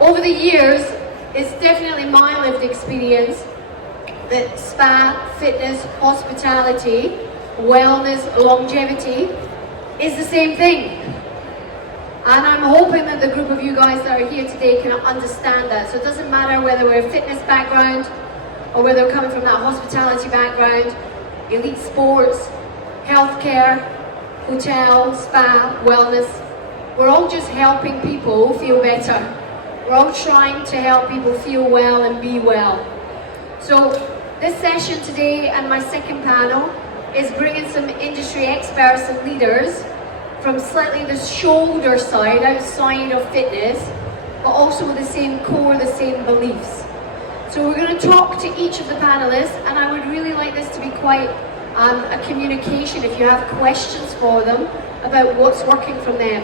Over the years, it's definitely my lived experience that spa, fitness, hospitality, wellness, longevity is the same thing. And I'm hoping that the group of you guys that are here today can understand that. So it doesn't matter whether we're a fitness background or whether we're coming from that hospitality background, elite sports, healthcare, hotel, spa, wellness. We're all just helping people feel better. We're all trying to help people feel well and be well. So this session today and my second panel is bringing some industry experts and leaders from slightly the shoulder side, outside of fitness, but also with the same core, the same beliefs. So we're going to talk to each of the panelists, and I would really like this to be quite a communication if you have questions for them about what's working from them.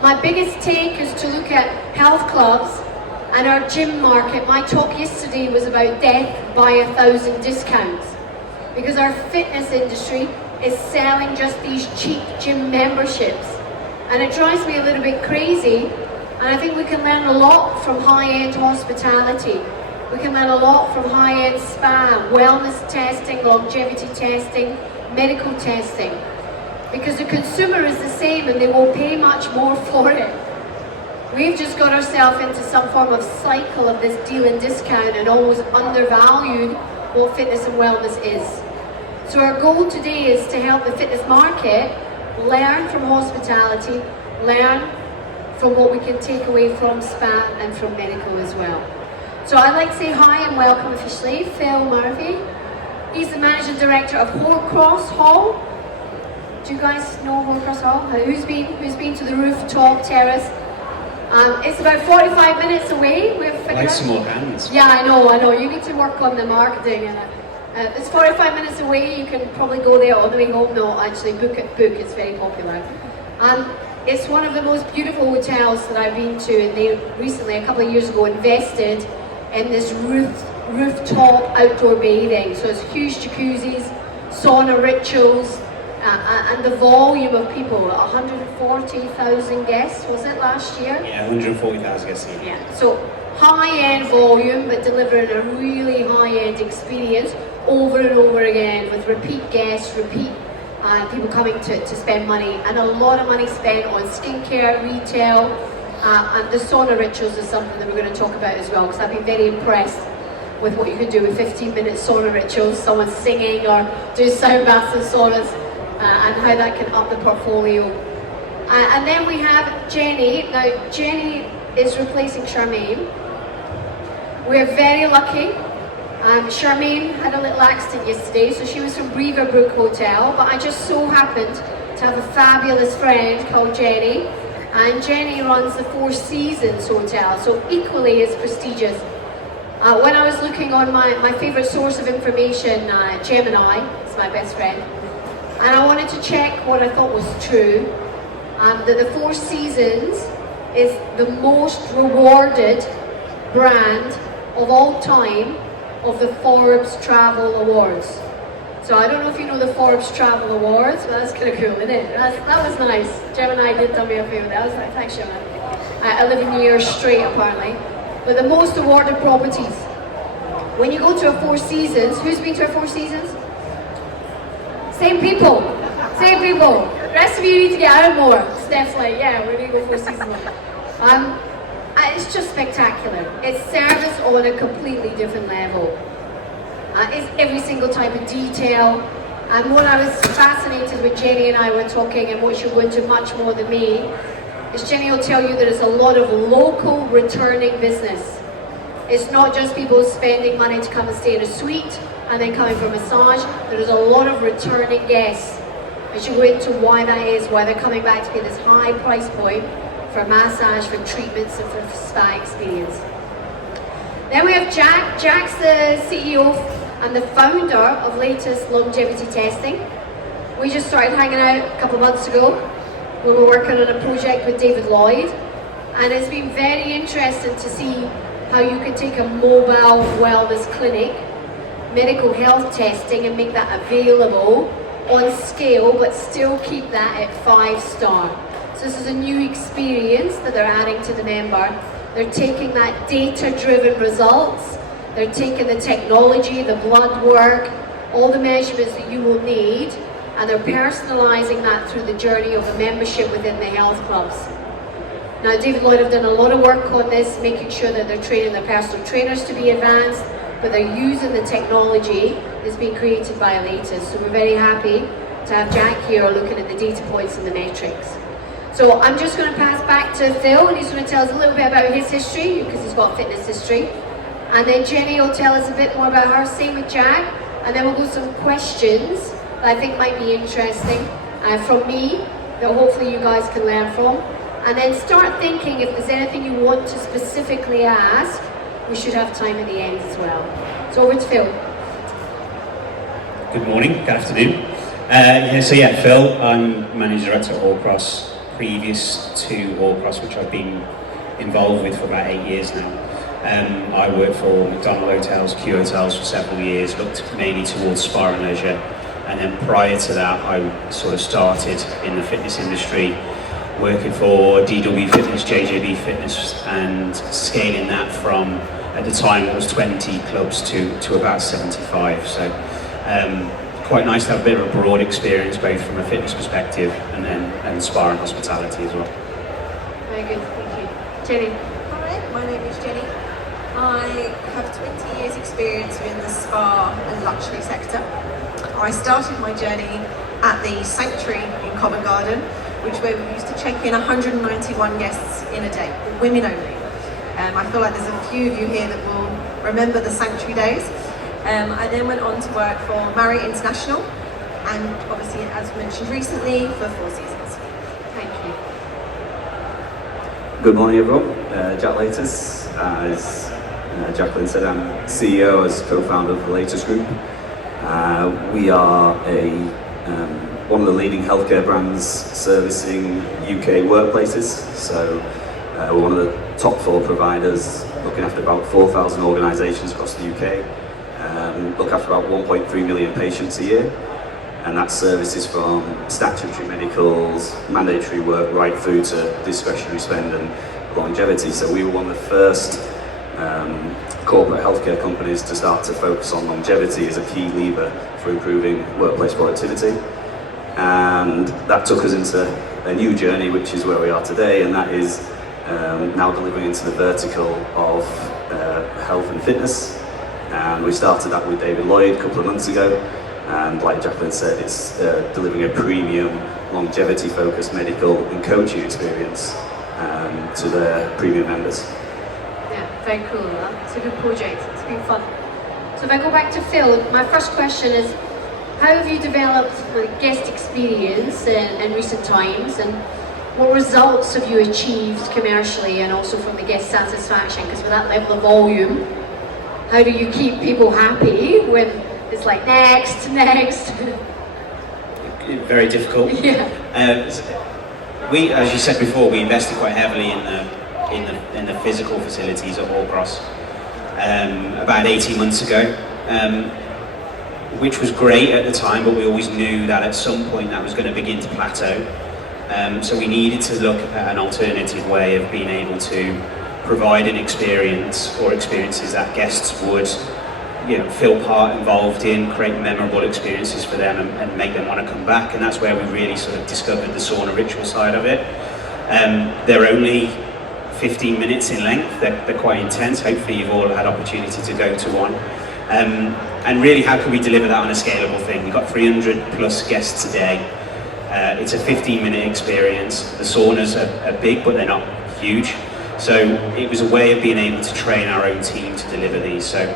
My biggest take is to look at health clubs and our gym market. My talk yesterday was about death by 1,000 discounts, because our fitness industry is selling just these cheap gym memberships, and it drives me a little bit crazy. And I think we can learn a lot from high-end hospitality. We can learn a lot from high-end spa, wellness testing, longevity testing, medical testing, because the consumer is the same and they will pay much more for it. We've just got ourselves into some form of cycle of this deal and discount and almost undervalued what fitness and wellness is. So our goal today is to help the fitness market learn from hospitality, learn from what we can take away from spa and from medical as well. So I'd like to say hi and welcome officially Phil Murphy. He's the Managing Director of Horcross Hall. Do you guys know Horcross Hall? Who's been to the rooftop terrace? It's about 45 minutes away. We've figured like some more hands. Yeah, I know. You need to work on the marketing. It's 45 minutes away. You can probably go there on the way home. No, actually, book. It's very popular. It's one of the most beautiful hotels that I've been to, and they recently, a couple of years ago, invested in this rooftop outdoor bathing. So it's huge jacuzzis, sauna rituals, and the volume of people, 140,000 guests, was it last year? Yeah, 140,000 guests. Yeah, so high-end volume, but delivering a really high-end experience over and over again with repeat guests, people coming to spend money, and a lot of money spent on skincare, retail, and the sauna rituals is something that we're going to talk about as well, because I've been very impressed with what you can do with 15-minute sauna rituals, someone singing or doing sound baths and saunas, and how that can up the portfolio. And then we have Jenny. Now, Jenny is replacing Charmaine. We're very lucky. Charmaine had a little accident yesterday, so she was from Beaverbrook Hotel, but I just so happened to have a fabulous friend called Jenny, and Jenny runs the Four Seasons Hotel, so equally as prestigious. When I was looking on my favourite source of information, Gemini, is my best friend, and I wanted to check what I thought was true, that the Four Seasons is the most rewarded brand of all time of the Forbes Travel Awards. So I don't know if you know the Forbes Travel Awards, but that's kind of cool, isn't it? That was nice. Gemini did tell me a favour. That was like, thanks, Gemini. 11 years straight, apparently. But the most awarded properties. When you go to a Four Seasons, who's been to a Four Seasons? Same people. Same people. The rest of you need to get out more. Steph's like, yeah, we're going to go Four Seasons. It's just spectacular. It's service on a completely different level. It's every single type of detail. And what I was fascinated with Jenny and I were talking, and what she'll go into much more than me, is Jenny will tell you there is a lot of local returning business. It's not just people spending money to come and stay in a suite and then coming for a massage. There is a lot of returning guests. And she'll go into why that is, why they're coming back to pay this high price point for massage, for treatments, and for spa experience. Then we have Jack. Jack's the CEO and the founder of Latus Longevity Testing. We just started hanging out a couple of months ago. We were working on a project with David Lloyd, and it's been very interesting to see how you can take a mobile wellness clinic, medical health testing, and make that available on scale, but still keep that at 5-star. So this is a new experience that they're adding to the member They're taking that data-driven results, they're taking the technology, the blood work, all the measurements that you will need, and they're personalising that through the journey of a membership within the health clubs. Now, David Lloyd have done a lot of work on this, making sure that they're training their personal trainers to be advanced, but they're using the technology that's been created by Latus. So we're very happy to have Jack here looking at the data points and the metrics. So I'm just going to pass back to Phil, and he's going to tell us a little bit about his history, because he's got fitness history. And then Jenny will tell us a bit more about her, same with Jack. And then we'll go to some questions that I think might be interesting from me, that hopefully you guys can learn from. And then start thinking if there's anything you want to specifically ask. We should have time at the end as well. So over to Phil. Good morning, good afternoon. Phil, I'm Managing Director at Allcross, previous to Allcross, which I've been involved with for about 8 years now. I worked for McDonald Hotels, Q Hotels for several years, looked mainly towards spa and leisure. And then prior to that, I sort of started in the fitness industry, working for DW Fitness, JJB Fitness, and scaling that from, at the time it was 20 clubs to about 75. So quite nice to have a bit of a broad experience, both from a fitness perspective and spa and hospitality as well. Very good, thank you. Jenny. Hi, my name is Jenny. I have 20 years experience in the spa and luxury sector. I started my journey at the Sanctuary in Covent Garden, which where we used to check in 191 guests in a day, women only. I feel like there's a few of you here that will remember the Sanctuary days. I then went on to work for Marriott International, and obviously, as mentioned recently, for 4 seasons. Thank you. Good morning, everyone. Jack Latus. As Jaclyn said, I'm CEO as co-founder of the Latus Group. We are one of the leading healthcare brands servicing UK workplaces. So we're one of the top 4 providers, looking after about 4,000 organisations across the UK. Look after about 1.3 million patients a year, and that services from statutory medicals, mandatory work, right through to discretionary spend and longevity. So we were one of the first corporate healthcare companies to start to focus on longevity as a key lever for improving workplace productivity. And that took us into a new journey, which is where we are today, and that is now delivering into the vertical of health and fitness. And we started that with David Lloyd a couple of months ago, and like Jaclyn said, it's delivering a premium, longevity-focused medical and coaching experience to their premium members. Yeah, very cool. It's a good project. It's been fun. So if I go back to Phil, my first question is, how have you developed the guest experience in recent times, and what results have you achieved commercially and also from the guest satisfaction? Because with that level of volume, how do you keep people happy when it's like next? Very difficult. Yeah. We, as you said before, we invested quite heavily in the physical facilities at Allcross about 18 months ago, which was great at the time, but we always knew that at some point that was going to begin to plateau. So we needed to look at an alternative way of being able to provide an experience or experiences that guests would, feel involved in, create memorable experiences for them and make them want to come back. And that's where we really sort of discovered the sauna ritual side of it. They're only 15 minutes in length, they're quite intense. Hopefully you've all had opportunity to go to one. And really, how can we deliver that on a scalable thing? We've got 300 plus guests a day. It's a 15-minute experience. The saunas are big, but they're not huge. So it was a way of being able to train our own team to deliver these. So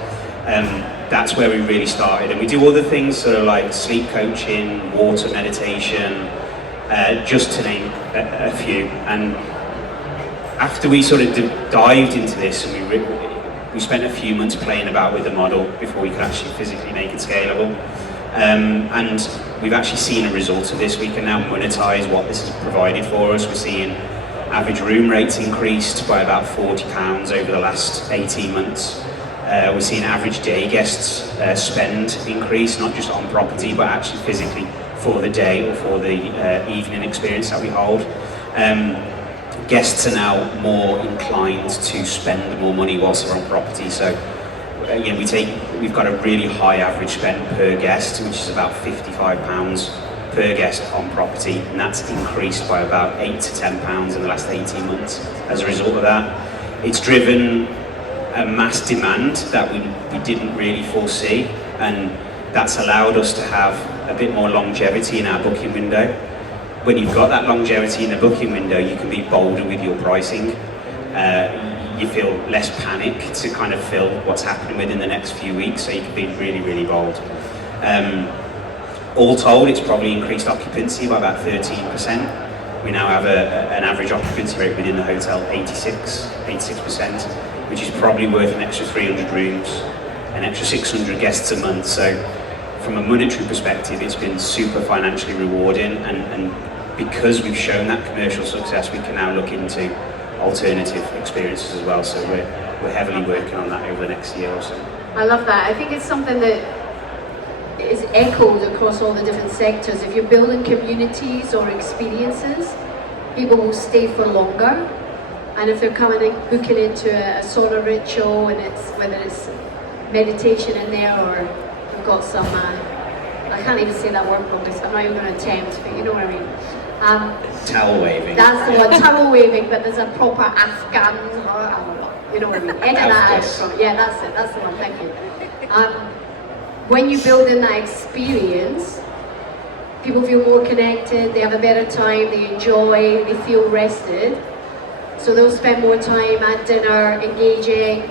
that's where we really started. And we do other things sort of like sleep coaching, water meditation, just to name a few. And after we sort of dived into this, and we spent a few months playing about with the model before we could actually physically make it scalable. And we've actually seen a result of this. We can now monetize what this has provided for us. We're seeing average room rates increased by about £40 over the last 18 months. We're seeing average day guests spend increase, not just on property, but actually physically for the day or for the evening experience that we hold. guests are now more inclined to spend more money whilst they're on property. So we've got a really high average spend per guest, which is about £55 per guest on property, and that's increased by about £8 to £10 in the last 18 months as a result of that. It's driven a mass demand that we didn't really foresee, and that's allowed us to have a bit more longevity in our booking window. When you've got that longevity in the booking window, you can be bolder with your pricing. You feel less panic to kind of fill what's happening within the next few weeks, so you can be really, really bold. All told, it's probably increased occupancy by about 13%. We now have an average occupancy rate within the hotel 86%, which is probably worth an extra 300 rooms, an extra 600 guests a month. So from a monetary perspective, it's been super financially rewarding, and because we've shown that commercial success, we can now look into alternative experiences as well. So we're heavily working on that over the next year or so. I love that. I think it's something that is echoed across all the different sectors. If you're building communities or experiences, people will stay for longer. And if they're coming in, booking into a sauna ritual, and whether it's meditation in there, or we've got some, I can't even say that word properly, so I'm not even going to attempt, but you know what I mean. Towel waving. That's the one, towel waving, but there's a proper Afghan, you know what I mean. Edit that out. Yeah, that's it, that's the one, thank you. When you build in that experience, people feel more connected, they have a better time, they enjoy, they feel rested. So they'll spend more time at dinner, engaging,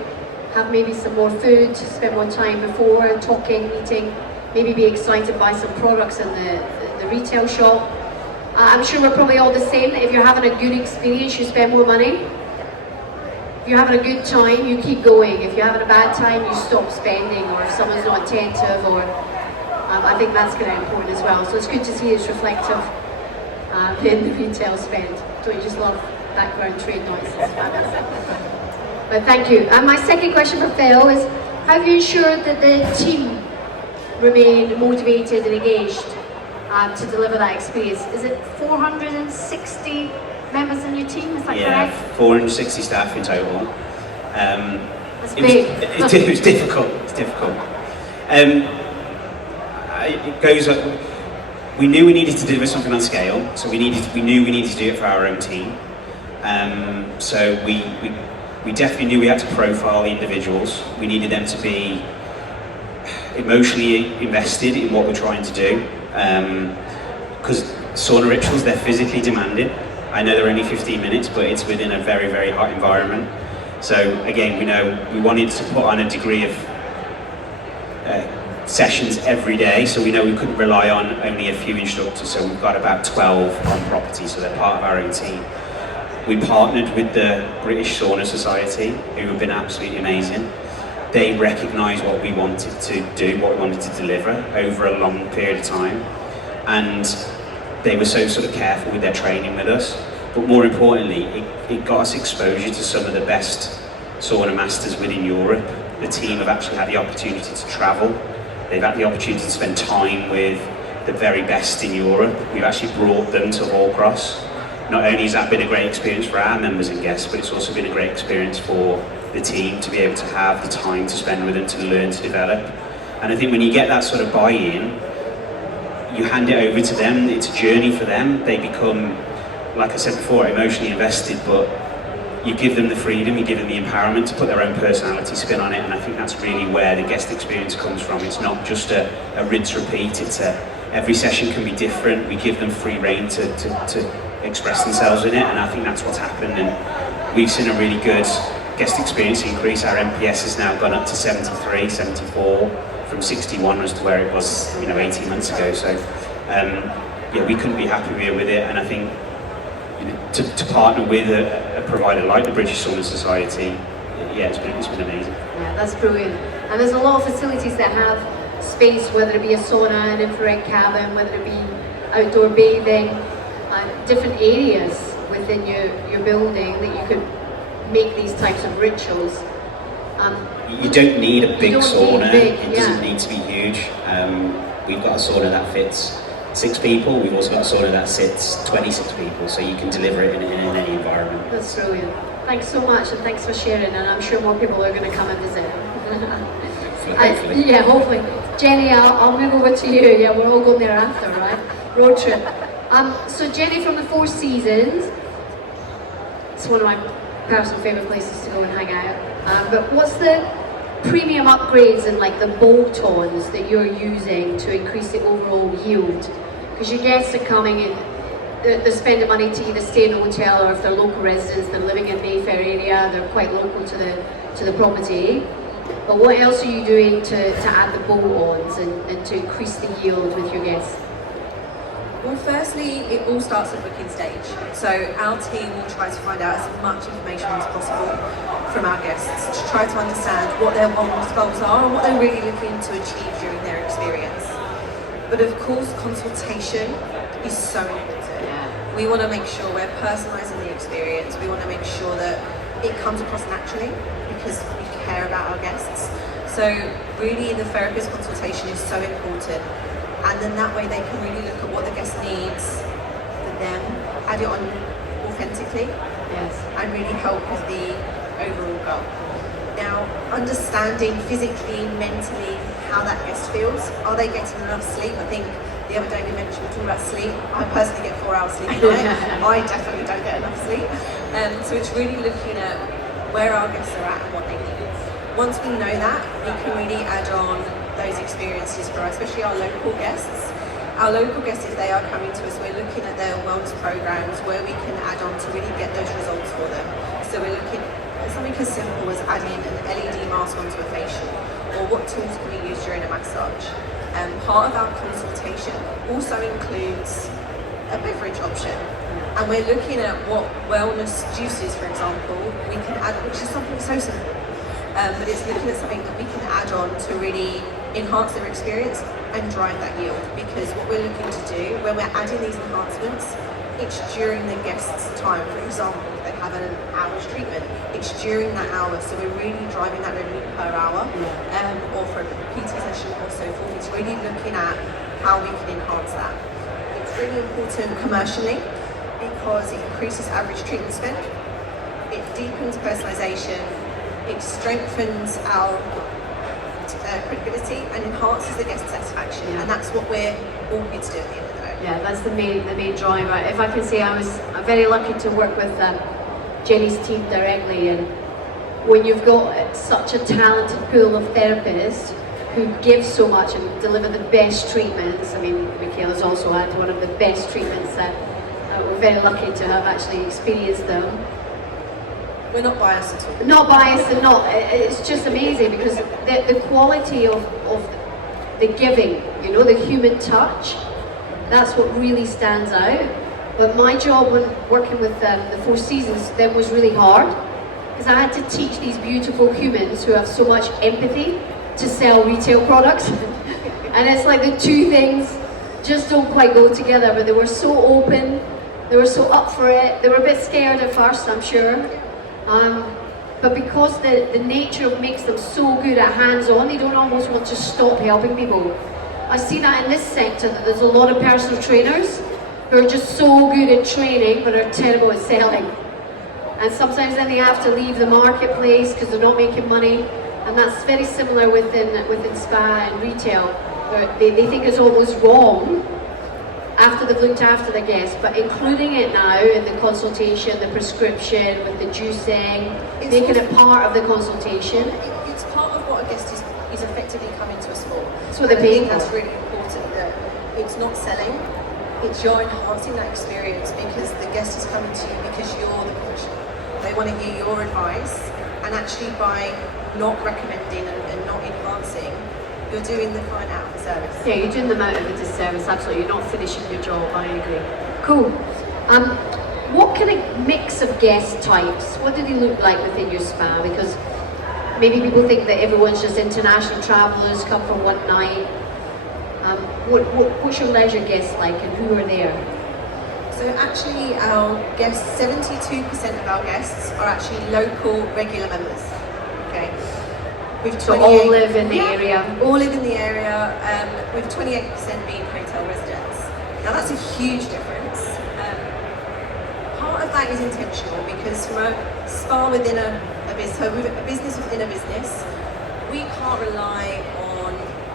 have maybe some more food, spend more time before, talking, meeting, maybe be excited by some products in the retail shop. I'm sure we're probably all the same. If you're having a good experience, you spend more money. If you're having a good time, you keep going. If you're having a bad time, you stop spending, or if someone's not attentive, or I think that's kind of important as well. So it's good to see it's reflective in the retail spend. Don't you just love background trade noise? It's fantastic. But thank you. And my second question for Phil is, have you ensured that the team remain motivated and engaged to deliver that experience? Is it 460 members in your team, is that correct? 460 staff in total. That's big. It was difficult, it's difficult. It goes up, we knew we needed to deliver something on scale, so we knew we needed to do it for our own team. So we definitely knew we had to profile the individuals. We needed them to be emotionally invested in what we're trying to do. Because sauna rituals, they're physically demanding. I know they're only 15 minutes, but it's within a very, very hot environment. So again, we know we wanted to put on a degree of sessions every day, so we know we couldn't rely on only a few instructors, so we've got about 12 on property, so they're part of our own team. We partnered with the British Sauna Society, who have been absolutely amazing. They recognised what we wanted to do, what we wanted to deliver over a long period of time, and they were so sort of careful with their training with us. But more importantly, it got us exposure to some of the best sauna masters within Europe. The team have actually had the opportunity to travel. They've had the opportunity to spend time with the very best in Europe. We've actually brought them to Hallcross. Not only has that been a great experience for our members and guests, but it's also been a great experience for the team to be able to have the time to spend with them, to learn, to develop. And I think when you get that sort of buy-in, you hand it over to them, it's a journey for them. They become, like I said before, emotionally invested, but you give them the freedom, you give them the empowerment to put their own personality spin on it, and I think that's really where the guest experience comes from. It's not just a rinse repeat, every session can be different. We give them free rein to express themselves in it, and I think that's what's happened, and we've seen a really good guest experience increase. Our NPS has now gone up to 73, 74 from 61 as to where it was 18 months ago. So we couldn't be happier with it, and I think to partner with a provider like the British Sauna Society, it's been amazing. Yeah, that's brilliant. And there's a lot of facilities that have space, whether it be a sauna, an infrared cabin, whether it be outdoor bathing, different areas within your building that you could make these types of rituals. You don't need a big sauna, it doesn't need to be huge. We've got a sauna that fits 6 people. We've also got a sauna that sits 26 people, so you can deliver it in any environment. That's brilliant. Thanks so much, and thanks for sharing, and I'm sure more people are going to come and visit. Hopefully. Yeah, hopefully. Jenny, I'll move over to you. Yeah, we're all going there after, right? Road trip. So Jenny from the Four Seasons, it's one of my personal favourite places to go and hang out. But what's the premium upgrades and like the bolt-ons that you're using to increase the overall yield? Because your guests are coming in, they're spending money to either stay in a hotel, or if they're local residents, they're living in Mayfair area, they're quite local to the property. But what else are you doing to add the bolt-ons and to increase the yield with your guests? Well, firstly, it all starts at booking stage. So our team will try to find out as much information as possible from our guests to try to understand what their wants, goals are, and what they're really looking to achieve during their experience. But of course, consultation is so important. Yeah. We want to make sure we're personalising the experience. We want to make sure that it comes across naturally because we care about our guests. So really, the therapist consultation is so important. And then that way they can really look at what the guest needs for them, add it on authentically, Yes. and really help with the overall goal. Now, understanding physically, mentally, how that guest feels. Are they getting enough sleep? I think the other day we mentioned talking about sleep. I personally get 4 hours sleep a night. I definitely don't get enough sleep. So it's really looking at where our guests are at and what they need. Once we know that, we can really add on those experiences for us, especially our local guests. Our local guests, if they are coming to us, we're looking at their wellness programs where we can add on to really get those results for them. So we're looking at something as simple as adding an LED mask onto a facial, or what tools can we use during a massage. Part of our consultation also includes a beverage option, and we're looking at what wellness juices, for example, we can add, which is something so simple. But it's looking at something that we can add on to really enhance their experience and drive that yield. Because what we're looking to do when we're adding these enhancements, it's during the guest's time. For example, if they have an hour's treatment, it's during that hour. So we're really driving that revenue per hour, or for a PT session or so forth. It's really looking at how we can enhance that. It's really important commercially because it increases average treatment spend. It deepens personalisation. It strengthens our credibility and enhances the guest satisfaction, and that's what we're all here to do at the end of the day. Yeah, that's the main driver. If I can say, I'm very lucky to work with Jenny's team directly, and when you've got such a talented pool of therapists who give so much and deliver the best treatments. I mean, Michaela's also had one of the best treatments that we're very lucky to have actually experienced them. We're not biased at all. Not biased and not, it's just amazing because the quality of the giving, you know, the human touch, that's what really stands out. But my job when working with the Four Seasons then was really hard because I had to teach these beautiful humans who have so much empathy to sell retail products. And it's like the two things just don't quite go together, but they were so open, they were so up for it, they were a bit scared at first, I'm sure. But because the nature makes them so good at hands-on, they don't almost want to stop helping people. I see that in this sector, that there's a lot of personal trainers who are just so good at training but are terrible at selling. And sometimes then they have to leave the marketplace because they're not making money. And that's very similar within spa and retail. They think it's almost wrong after they've looked after the guest, but including it now in the consultation, the prescription, with the juicing, making it part of the consultation. It's part of what a guest is effectively coming to us for. That's what they're paying for. I think that's really important, that it's not selling, it's you're enhancing that experience because the guest is coming to you because you're the professional. They want to hear your advice, and actually by not recommending and not enhancing, you're doing the client out of the service. Yeah, you're doing them out of a disservice, absolutely. You're not finishing your job, I agree. Cool. What kind of mix of guest types, what do they look like within your spa? Because maybe people think that everyone's just international travellers, come for one night. What's your leisure guests like and who are there? So actually our guests, 72% of our guests are actually local regular members. Okay. So all live in the area? All live in the area, with 28% being hotel residents. Now that's a huge difference. Part of that is intentional because from a spa within a business within a business, we can't rely on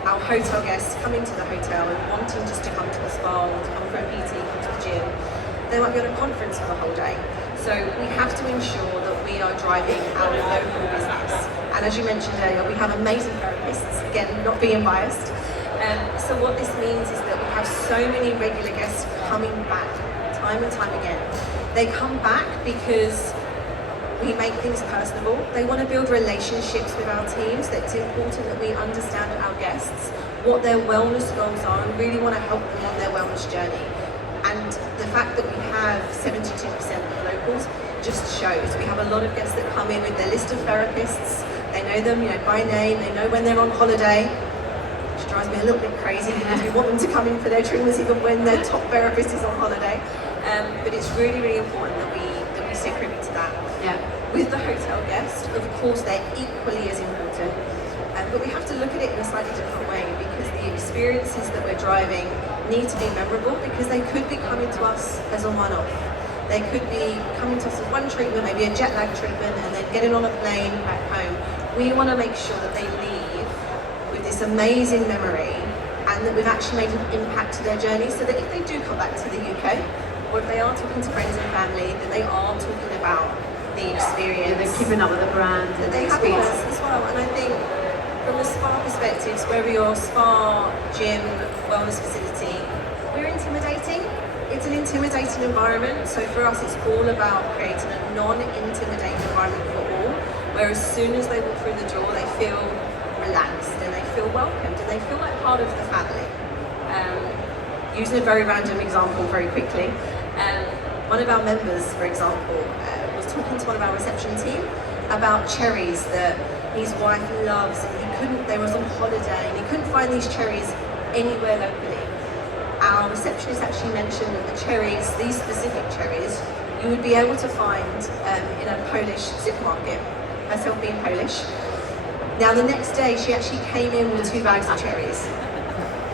our hotel guests coming to the hotel and wanting just to come to a spa or to come for a PT, come to the gym. They might be on a conference for the whole day. So we have to ensure that we are driving our local business. And as you mentioned earlier, we have amazing therapists, again, not being biased. So what this means is that we have so many regular guests coming back time and time again. They come back because we make things personable. They want to build relationships with our teams. That it's important that we understand our guests, what their wellness goals are, and really want to help them on their wellness journey. And the fact that we have 72% of locals just shows. We have a lot of guests that come in with their list of therapists. They know them, by name. They know when they're on holiday, which drives me a little bit crazy because we want them to come in for their treatments even when their top therapist is on holiday. But it's really, really important that we stay privy to that. Yeah. With the hotel guest, of course, they're equally as important. But we have to look at it in a slightly different way because the experiences that we're driving need to be memorable because they could be coming to us as a one-off. They could be coming to us with one treatment, maybe a jet lag treatment, and then getting on a plane back home. We want to make sure that they leave with this amazing memory and that we've actually made an impact to their journey so that if they do come back to the UK, or if they are talking to friends and family, that they are talking about the experience. Yeah, they're keeping up with the brand That and they the have with experience. us as well. And I think from a spa perspective, whether you're spa, gym, wellness facility, we're intimidating. It's an intimidating environment. So for us, it's all about creating a non-intimidating environment for all, where as soon as they walk through the door, they feel relaxed and they feel welcomed and they feel like part of the family. Using a very random example very quickly, one of our members, for example, was talking to one of our reception team about cherries that his wife loves, and they was on holiday and he couldn't find these cherries anywhere locally. Our receptionist actually mentioned that the cherries, these specific cherries, you would be able to find in a Polish supermarket, herself being Polish. Now the next day she actually came in with 2 bags of cherries.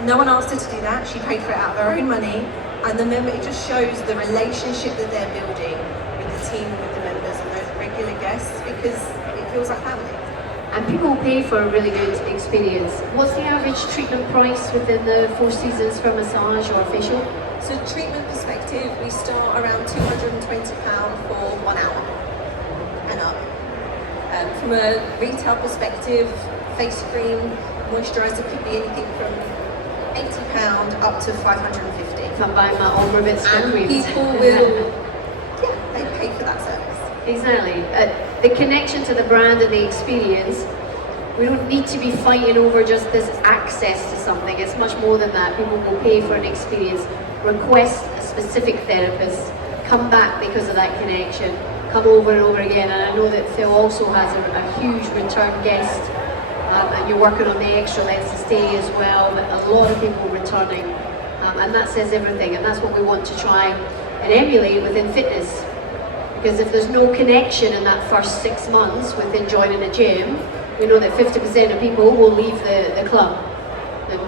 No one asked her to do that, she paid for it out of her own money, and it just shows the relationship that they're building with the team, with the members and those regular guests, because it feels like family. And people pay for a really good experience. What's the average treatment price within the Four Seasons for massage or facial? So treatment perspective, we start around £220 for 1 hour and up. From a retail perspective, face cream, moisturiser could be anything from £80 up to £550. If I'm buying my own ribbits and And creams. people will, they pay for that service. Exactly. The connection to the brand and the experience, we don't need to be fighting over just this access to something. It's much more than that. People will pay for an experience, request a specific therapist, come back because of that connection, come over and over again. And I know that Phil also has a huge return guest, and you're working on the extra lengths of stay as well, but a lot of people returning. And that says everything, and that's what we want to try and emulate within fitness. Because if there's no connection in that first 6 months within joining a gym, we know that 50% of people will leave the club.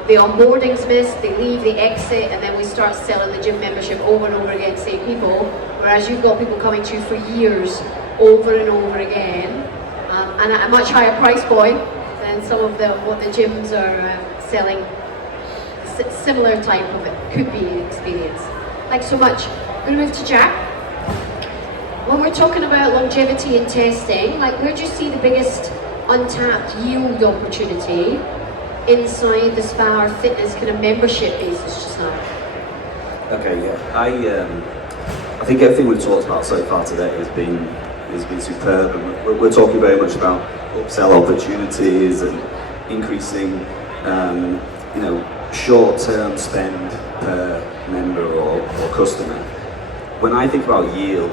The onboarding's missed, they leave, they exit, and then we start selling the gym membership over and over again to the same people, whereas you've got people coming to you for years, over and over again, and at a much higher price point than some of what the gyms are selling. Similar type of it could be an experience. Thanks so much. I'm going to move to Jack. When we're talking about longevity and testing, where do you see the biggest untapped yield opportunity inside the spa or fitness kind of membership basis just now? Okay, yeah. I think everything we've talked about so far today has been superb, and we're talking very much about upsell opportunities and increasing, short-term spend per member or customer. When I think about yield,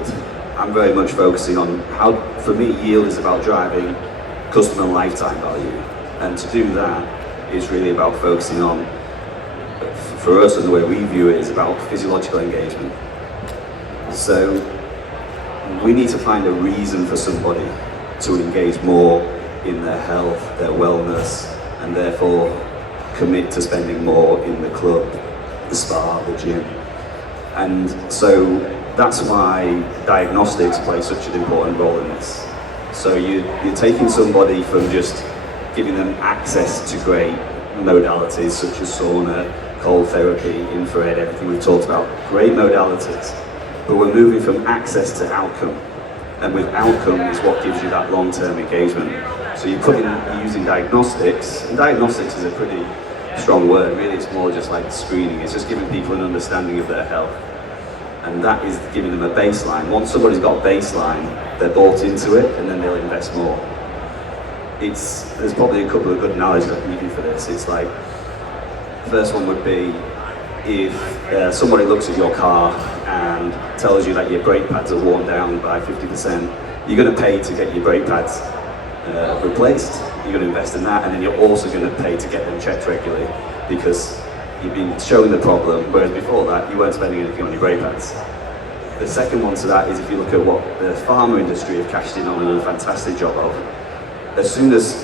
I'm very much focusing on how, for me, yield is about driving customer lifetime value, and to do that is really about focusing on, for us and the way we view it, is about physiological engagement. So we need to find a reason for somebody to engage more in their health, their wellness, and therefore commit to spending more in the club, the spa, the gym. And so that's why diagnostics play such an important role in this. So you're taking somebody from just giving them access to great modalities such as sauna, cold therapy, infrared, everything we've talked about, great modalities, but we're moving from access to outcome. And with outcome is what gives you that long-term engagement. So you're using diagnostics, and diagnostics is a pretty strong word, really it's more just like screening, it's just giving people an understanding of their health. And that is giving them a baseline. Once somebody's got baseline, they're bought into it and then they'll invest more. There's probably a couple of good analogies I can give you for this. It's like, first one would be if somebody looks at your car and tells you that your brake pads are worn down by 50%, you're going to pay to get your brake pads replaced, you're going to invest in that, and then you're also going to pay to get them checked regularly because you've been showing the problem, whereas before that you weren't spending anything on your brake pads. The second one to that is if you look at what the pharma industry have cashed in on and done a fantastic job of. As soon as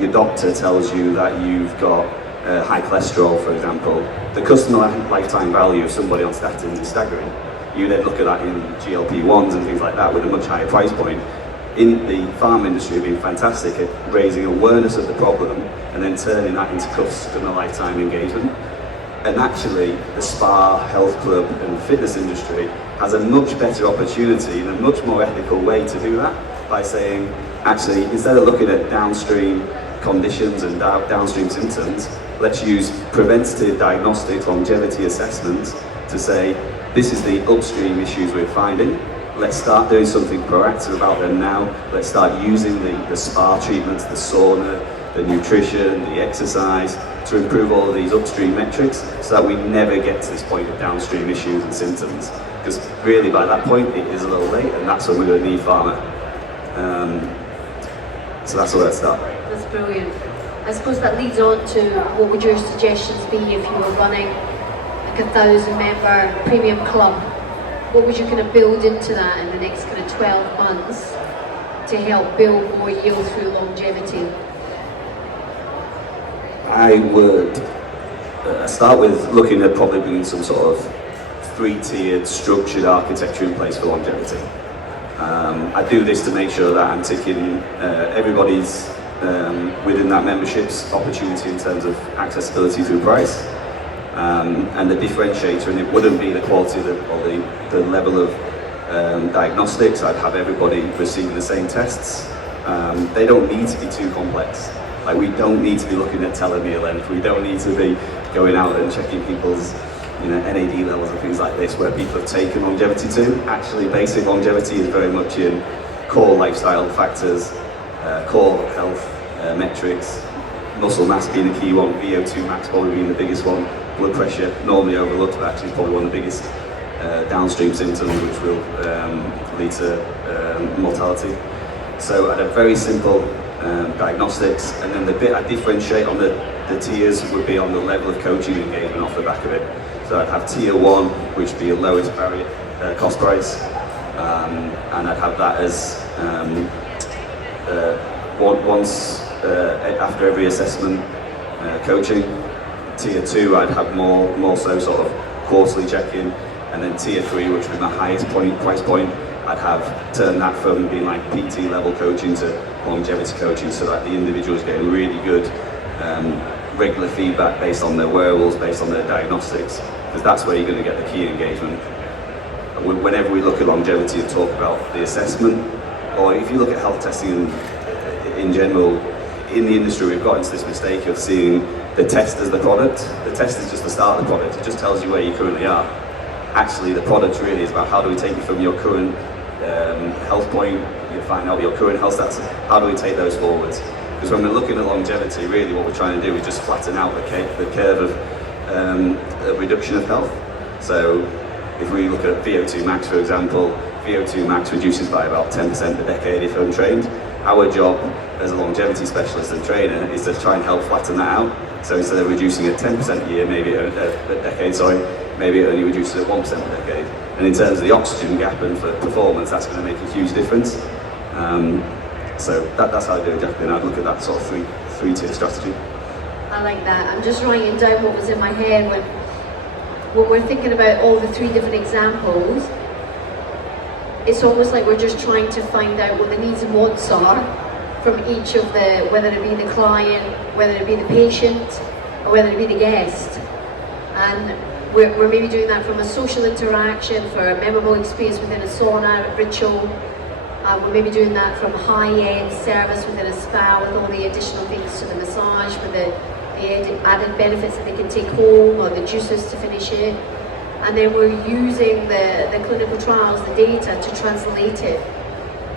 your doctor tells you that you've got high cholesterol, for example, the customer lifetime value of somebody on statins is staggering. You then look at that in GLP-1s and things like that with a much higher price point. In the pharma industry have been fantastic at raising awareness of the problem and then turning that into customer lifetime engagement. And actually, the spa, health club and fitness industry has a much better opportunity in a much more ethical way to do that by saying, actually, instead of looking at downstream conditions and downstream symptoms, let's use preventative diagnostic longevity assessments to say, this is the upstream issues we're finding. Let's start doing something proactive about them now. Let's start using the spa treatments, the sauna, the nutrition, the exercise, to improve all of these upstream metrics so that we never get to this point of downstream issues and symptoms. Because really by that point it is a little late and that's when we're going to need pharma. So that's where I'd start. That's brilliant. I suppose that leads on to what would your suggestions be if you were running like 1,000-member premium club? What would you kind of build into that in the next kind of 12 months to help build more yield through longevity? I would start with looking at probably bringing some sort of 3-tiered structured architecture in place for longevity. I do this to make sure that I'm ticking everybody's within that membership's opportunity in terms of accessibility through price. And the differentiator, and it wouldn't be the quality or the level of diagnostics. I'd have everybody receiving the same tests. They don't need to be too complex. Like, we don't need to be looking at telomere length. We don't need to be going out and checking people's NAD levels and things like this, where people have taken longevity to. Actually, basic longevity is very much in core lifestyle factors, core health metrics, muscle mass being a key one, VO2 max probably being the biggest one, blood pressure normally overlooked, but actually is probably one of the biggest downstream symptoms which will lead to mortality. So at a very simple diagnostics, and then the bit I differentiate on the tiers would be on the level of coaching engagement off the back of it. So I'd have tier 1, which would be a lowest barrier cost price, and I'd have that as once after every assessment coaching. Tier 2, I'd have more so sort of quarterly check-in, and then tier 3, which would be my highest price point, I'd have turned that from being like PT level coaching to longevity coaching, so that the individual is getting really good regular feedback based on their wearables, based on their diagnostics, because that's where you're going to get the key engagement. Whenever we look at longevity and talk about the assessment, or if you look at health testing in general, in the industry we've got into this mistake of seeing the test as the product. The test is just the start of the product, it just tells you where you currently are. Actually, the product really is about how do we take you from your current health point, you find out your current health stats, how do we take those forwards? Because when we're looking at longevity, really what we're trying to do is just flatten out the curve of reduction of health. So if we look at VO2 max, for example, VO2 max reduces by about 10% a decade if untrained. Our job as a longevity specialist and trainer is to try and help flatten that out. So instead of reducing at 10% a year, maybe a decade, maybe it only reduces at 1% a decade. And in terms of the oxygen gap and for performance, that's going to make a huge difference. So that's how I do it, Jaclyn. I'd look at that sort of three-tier strategy. I like that. I'm just writing down what was in my head when when we're thinking about all the 3 different examples, it's almost like we're just trying to find out what the needs and wants are from each of the, whether it be the client, whether it be the patient, or whether it be the guest. And we're maybe doing that from a social interaction for a memorable experience within a sauna, a ritual. We're maybe doing that from high-end service within a spa with all the additional things to the massage, with the added benefits that they can take home, or the juices to finish it. And then we're using the clinical trials, the data, to translate it.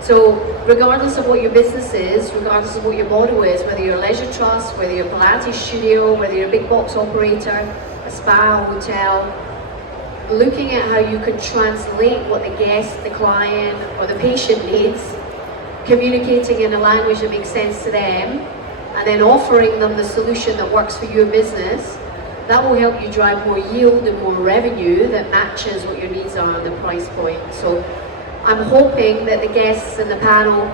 So regardless of what your business is, regardless of what your model is, whether you're a leisure trust, whether you're a Pilates studio, whether you're a big box operator, a spa, a hotel, looking at how you can translate what the guest, the client, or the patient needs, communicating in a language that makes sense to them, and then offering them the solution that works for your business, that will help you drive more yield and more revenue that matches what your needs are on the price point. So I'm hoping that the guests in the panel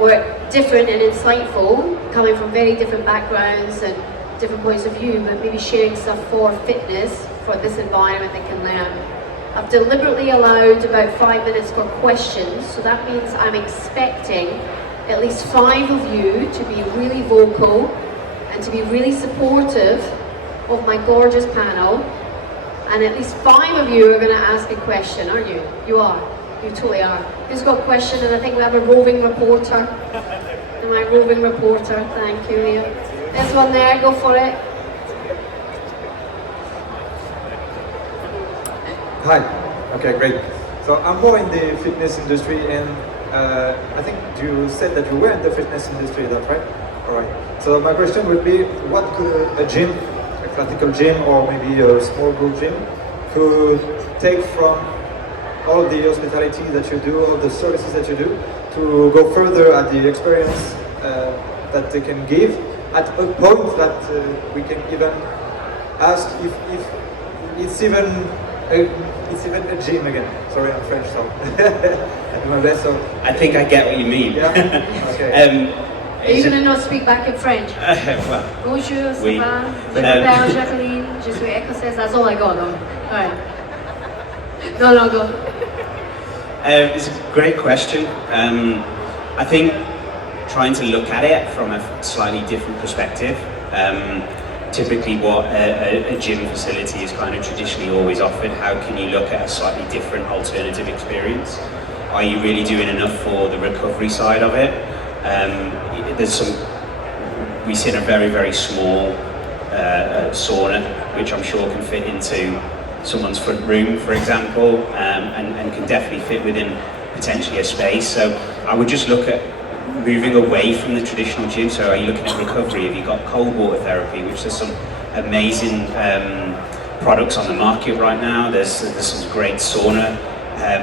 were different and insightful, coming from very different backgrounds and different points of view, but maybe sharing stuff for fitness, for this environment they can learn. I've deliberately allowed about 5 minutes for questions, so that means I'm expecting at least 5 of you to be really vocal and to be really supportive of my gorgeous panel, and at least 5 of you are going to ask a question, aren't you? You are. You totally are. Who's got a question? And I think we have a roving reporter. Am I roving reporter? Thank you, Ian. This one there, go for it. Hi. Okay, great. So I'm more in the fitness industry, and I think you said that you were in the fitness industry, is that right? All right. So my question would be, what could a gym, a classical gym, or maybe a small group gym, could take from all the hospitality that you do, all the services that you do, to go further at the experience that they can give, at a point that we can even ask if it's even a gym again. Sorry, I'm French, so I do my best. So I think I get what you mean. Yeah. Okay. Are you going to not speak back in French? Well, Bonjour, ça oui. va? Je m'appelle Jaclyn, je suis écossaise. That's all I got though. Alright. No, go. It's a great question. I think trying to look at it from a slightly different perspective. Typically what a gym facility is kind of traditionally always offered, how can you look at a slightly different alternative experience? Are you really doing enough for the recovery side of it? We sit in a very, very small sauna, which I'm sure can fit into someone's front room, for example, and can definitely fit within potentially a space. So I would just look at moving away from the traditional gym. So are you looking at recovery? Have you got cold water therapy, which there's some amazing products on the market right now. There's some great sauna.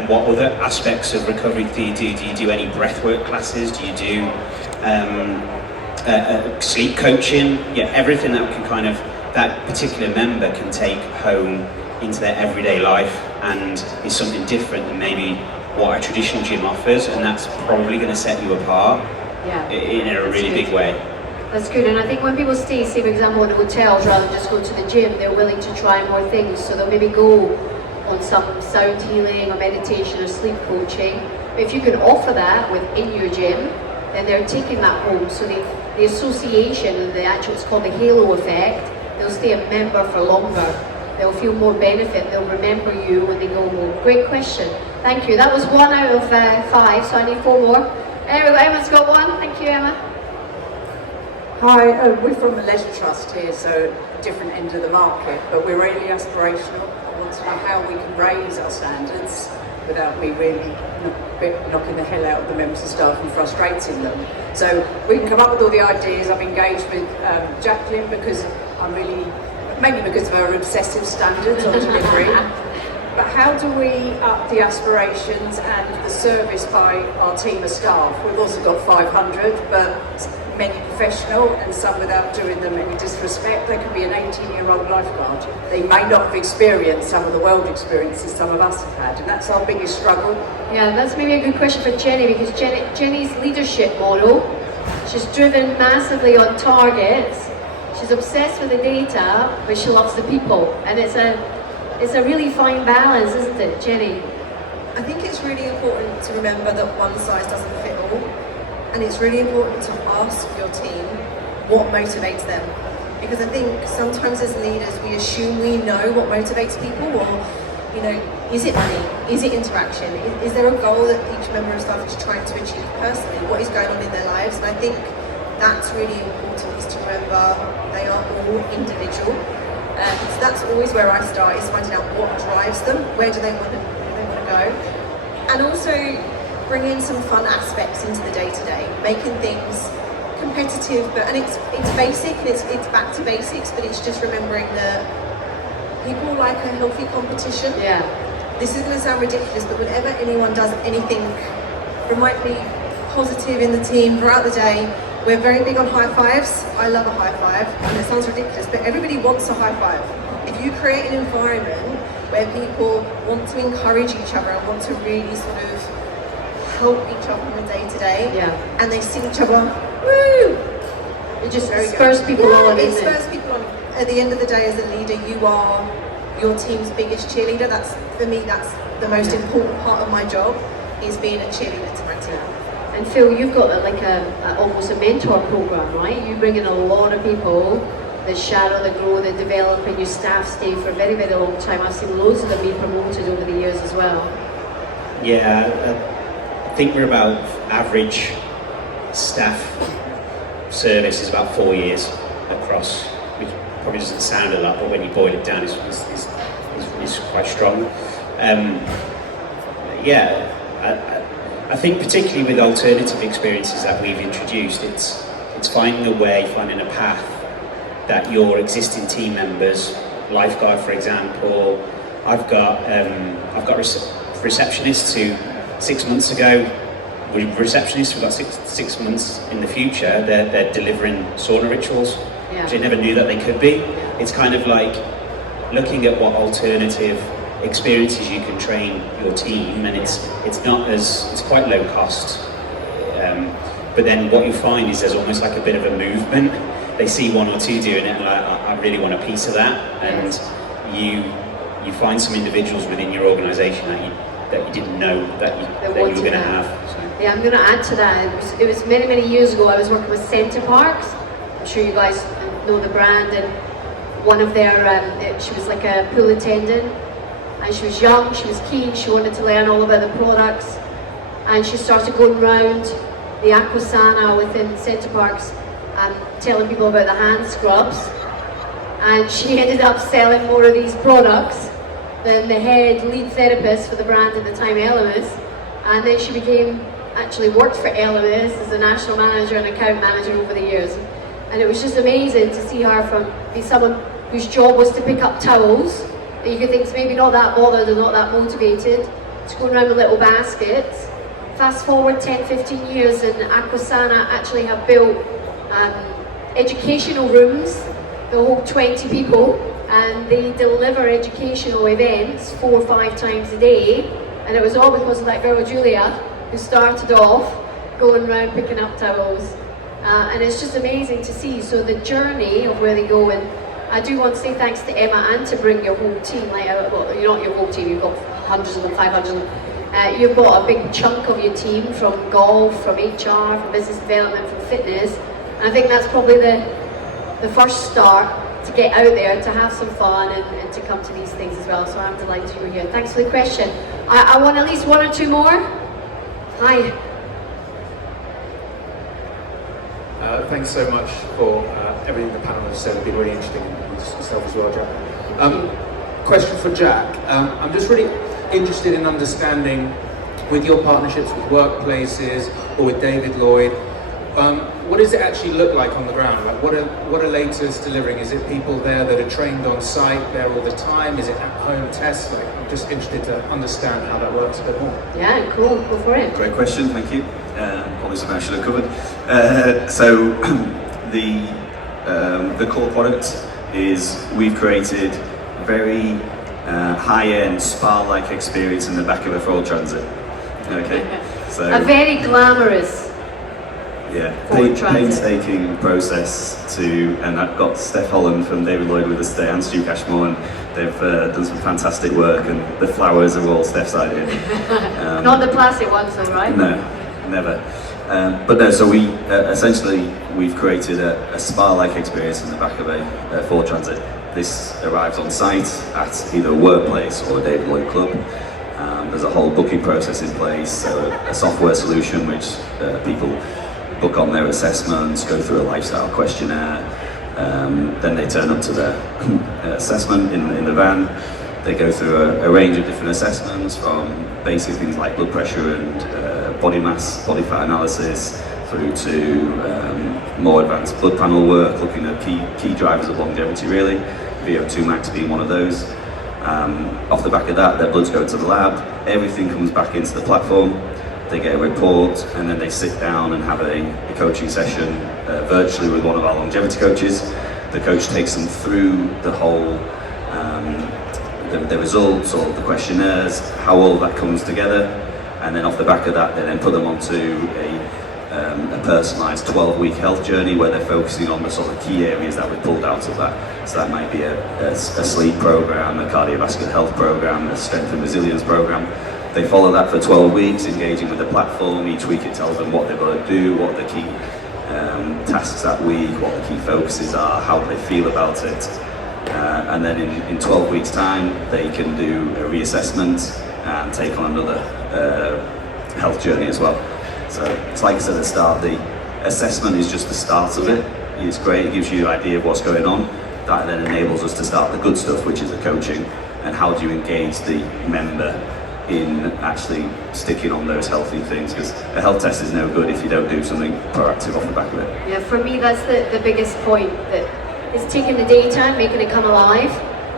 What other aspects of recovery do you do? Do you do any breathwork classes? Do you do sleep coaching? Yeah, everything that can kind of, that particular member can take home into their everyday life and is something different than maybe what a traditional gym offers, and that's probably going to set you apart in a really big way. That's good, and I think when people stay, say for example in hotels, rather than just go to the gym, they're willing to try more things, so they'll maybe go on some sound healing or meditation or sleep coaching. But if you can offer that within your gym, then they're taking that home, so the association, it's called the halo effect, they'll stay a member for longer. They'll feel more benefit, they'll remember you when they go home. Great question. Thank you. That was 1 out of 5, so I need 4 more. Emma's got 1. Thank you, Emma. Hi, we're from the Leisure Trust here, so different end of the market, but we're really aspirational. I want to know how we can raise our standards without me really knocking the hell out of the members of staff and frustrating them. So we can come up with all the ideas. I've engaged with Jaclyn because mainly because of her obsessive standards on delivery. But how do we up the aspirations and the service by our team of staff? We've also got 500, but many professional and some without doing them any disrespect. They could be an 18-year-old lifeguard. They may not have experienced some of the world experiences some of us have had, and that's our biggest struggle. Yeah, that's maybe a good question for Jenny, because Jenny's leadership model, she's driven massively on targets. She's obsessed with the data, but she loves the people, and it's it's a really fine balance, isn't it, Jenny? I think it's really important to remember that one size doesn't fit all, and it's really important to ask your team what motivates them. Because I think sometimes as leaders we assume we know what motivates people, or is it money? Is it interaction? Is there a goal that each member of staff is trying to achieve personally? What is going on in their lives? And I think that's really important, is to remember they are all individual. So that's always where I start, is finding out what drives them, where do they want to go, and also bring in some fun aspects into the day-to-day, making things competitive, and it's basic, and it's back to basics, but it's just remembering that people like a healthy competition. Yeah. This is going to sound ridiculous, but whenever anyone does anything remotely positive in the team throughout the day, we're very big on high fives. I love a high five, and it sounds ridiculous, but everybody wants a high five. If you create an environment where people want to encourage each other and want to really sort of help each other on the day-to-day, and they see each other, woo! It just spurs people on, it isn't it? spurs people on. At the end of the day, as a leader, you are your team's biggest cheerleader. That's, for me, that's the most important part of my job, is being a cheerleader to my team. And Phil, you've got almost a mentor program, right? You bring in a lot of people that shadow, that grow, that develop, and your staff stay for a very, very long time. I've seen loads of them be promoted over the years as well. Yeah, I think we're about average staff service is about 4 years across, which probably doesn't sound a lot, but when you boil it down, it's quite strong. I think particularly with alternative experiences that we've introduced, it's finding a way, finding a path that your existing team members, lifeguard for example, I've got receptionists who 6 months ago, receptionists who've got six months in the future, they're delivering sauna rituals, which they never knew that they could be. It's kind of like looking at what alternative experiences you can train your team, and it's quite low cost. But then what you find is there's almost like a bit of a movement. They see one or two doing it, and I really want a piece of that. And you find some individuals within your organisation that you didn't know that you were going to have. So. Yeah, I'm going to add to that. It was many, many years ago. I was working with Centre Parks. I'm sure you guys know the brand, and one of their, she was like a pool attendant, and she was young, she was keen, she wanted to learn all about the products, and she started going around the Aquasana within Centre Parks and telling people about the hand scrubs, and she ended up selling more of these products than the head lead therapist for the brand at the time, Latus, and then she actually worked for Latus as a national manager and account manager over the years. And it was just amazing to see her be someone whose job was to pick up towels, that you could think is maybe not that bothered or not that motivated, to go around with little baskets. Fast forward 10, 15 years, and Aquasana actually have built educational rooms. They'll hold 20 people, and they deliver educational events 4 or 5 times a day. And it was all because of that girl Julia, who started off going around picking up towels. And it's just amazing to see. So the journey of where they go, and I do want to say thanks to Emma and to bring your whole team, well, you're not your whole team, you've got hundreds of them, 500 of them. You've got a big chunk of your team from golf, from HR, from business development, from fitness. And I think that's probably the first start to get out there, to have some fun, and to come to these things as well. So I'm delighted you were here. Thanks for the question. I want at least 1 or 2 more. Hi. Thanks so much for everything the panel has said. It's been really interesting, and yourself as well, Jack. Question for Jack. I'm just really interested in understanding, with your partnerships with workplaces or with David Lloyd, what does it actually look like on the ground? Like, what are Latus delivering? Is it people there that are trained on site there all the time? Is it at-home tests? Like, I'm just interested to understand how that works a bit more. Yeah, cool. Go for it. Great question, thank you. Probably something I should have covered. So the core product is we've created a very high-end spa-like experience in the back of a Ford Transit. Okay, so a very glamorous Yeah, for transit. painstaking process to, and I've got Steph Holland from David Lloyd with us today and Stu Cashmore, and they've done some fantastic work, and the flowers are all Steph's idea. Not the plastic ones though, right? No, never. But no, so we essentially we've created a spa-like experience in the back of a Ford Transit. This arrives on site at either a workplace or a David Lloyd club. There's a whole booking process in place, so a software solution which people book on their assessments, go through a lifestyle questionnaire, then they turn up to their assessment in the van. They go through a range of different assessments, from basic things like blood pressure and body mass, body fat analysis, through to more advanced blood panel work, looking at key drivers of longevity really, VO2 max being one of those. Off the back of that, their bloods go to the lab, everything comes back into the platform, they get a report, and then they sit down and have a coaching session virtually with one of our longevity coaches. The coach takes them through the whole, the results or the questionnaires, how all of that comes together, and then off the back of that, they then put them onto a personalised 12-week health journey where they're focusing on the sort of key areas that we pulled out of that. So that might be a sleep program, a cardiovascular health program, a strength and resilience program. They follow that for 12 weeks, engaging with the platform. Each week it tells them what they've got to do, what the key tasks that week, what the key focuses are, how they feel about it. And then in 12 weeks' time, they can do a reassessment and take on another health journey as well. So it's like I said at the start, the assessment is just the start of it. It's great, it gives you an idea of what's going on. That then enables us to start the good stuff, which is the coaching, and how do you engage the member in actually sticking on those healthy things, because a health test is no good if you don't do something proactive off the back of it. Yeah, for me that's the biggest point, that it's taking the data and making it come alive,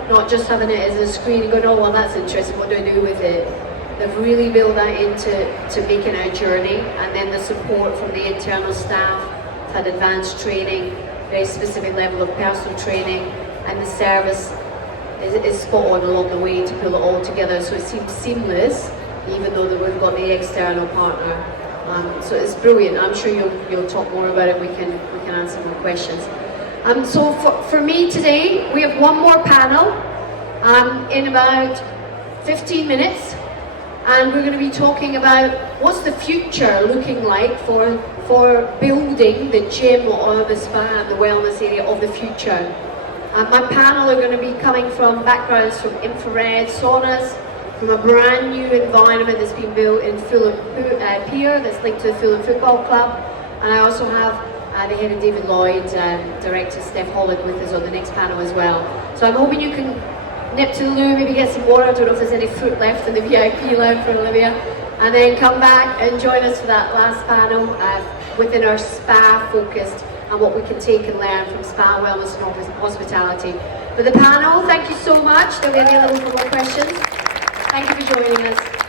not just having it as a screen and going, oh well that's interesting, what do I do with it? They've really built that into making our journey, and then the support from the internal staff, had advanced training, very specific level of personal training, and the service is spot on along the way to pull it all together, so it seems seamless, even though we've got the external partner. So it's brilliant. I'm sure you'll talk more about it. We can answer more questions. So for me today, we have one more panel in about 15 minutes, and we're going to be talking about what's the future looking like for building the gym or the spa and the wellness area of the future. My panel are going to be coming from backgrounds from infrared saunas, from a brand new environment that's been built in Fulham Pier that's linked to the Fulham Football Club, and I also have the head of David Lloyd, director Steph Holland with us on the next panel as well. So I'm hoping you can nip to the loo, maybe get some water. I don't know if there's any fruit left in the VIP lounge for Olivia, and then come back and join us for that last panel within our spa focused and what we can take and learn from spa, wellness and hospitality. But the panel, thank you so much. They'll be available for more questions. Thank you for joining us.